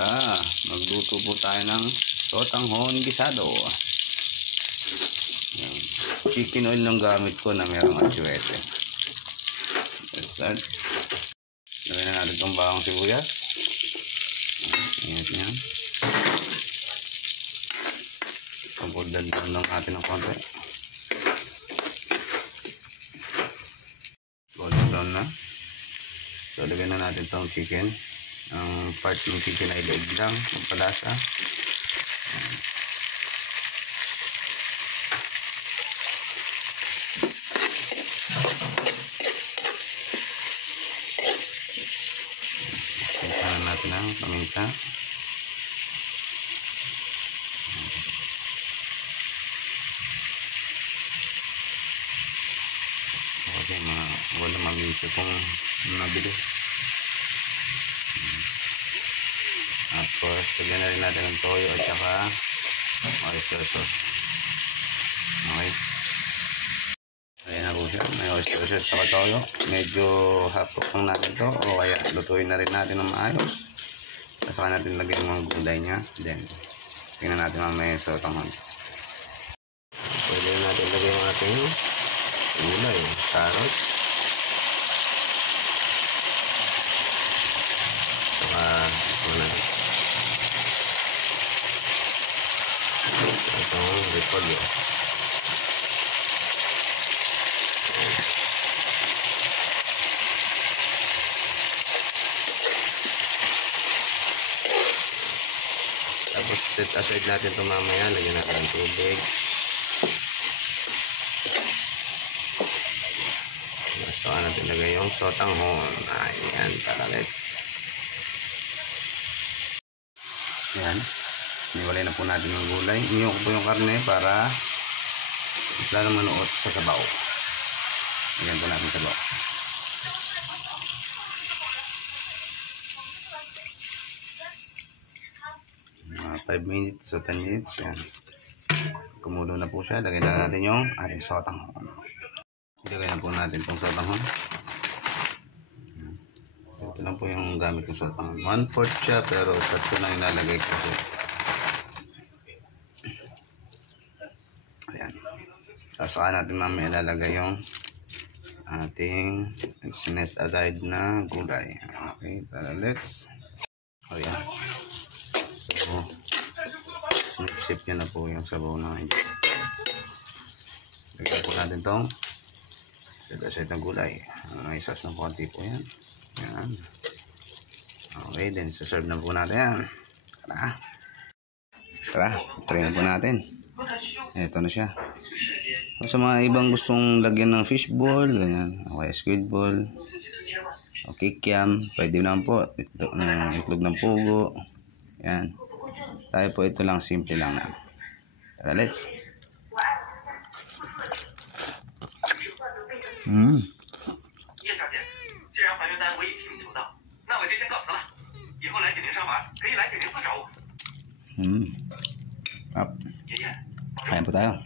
Tara, magluto po tayo ng sotanghon gisado. Yan. Chicken oil lang gamit ko na merong atsuete. Let's start. Gawin na natin itong bawang sibuyas. Ingat yan. Pagpudlan lang natin ng konti. Golden brown na. So, lagyan na natin itong chicken. Ang part ng chicken ay leeg lang, magpalasa. Pagkain natin ang paminta. Okay, wala maminta kung nabili. Tapos, lagyan na rin natin ng toyo at saka oyster sauce. Okay. Ayan na po siya. May oyster sauce at saka toyo. Medyo hapok lang natin to o kaya lutuin na rin natin ng maayos. Saka natin lagyan yung mga gulay niya. Then, tingnan natin mamaya sa sotanghon. Pwede natin lagyan yung ating gulay. Carrots. Saka, itong repolyo. Tapos set aside natin ito mamaya. Lagyan natin ng tubig. Gusto natin lagay yung sotanghon. Ayan, tara, let's. Ayan. Niwalay na po natin ng gulay. Iniwan ko po yung karne para mas lalong manuot sa sabaw. Ayan po natin sabaw. 5 minutes o 10 minutes. Yan. Kumulo na po siya. Lagyan na natin yung ating sotanghon. Ilagay na po natin itong sotanghon. Ito lang po yung gamit ng sotanghon. 1/4 siya pero tatlo na yung nalagay ko siya. Ayan. Sasaka natin mamaya ilalagay yung ating sinest aside na gulay. Okay, tara, let's. Ayan. So, sinip-sip nyo na po yung sabaw na ngayon. Lagyan po natin itong aside ng gulay. May sauce ng konti po yan. Ayan. Okay, then saserve na po natin yan. Tara, try na po natin. Ito na siya. So, sa mga ibang gustong lagyan ng fishball, ganyan, okay, squid ball, o kikiam, pwede naman po. Itlog ng pugo. Yan. Tayo po ito lang, simple lang na. Tara, let's. 叶小姐，既然还原单我已听求到，那我就先告辞了。以后来景宁商法可以来景宁寺找我。Up. Kain po tayo.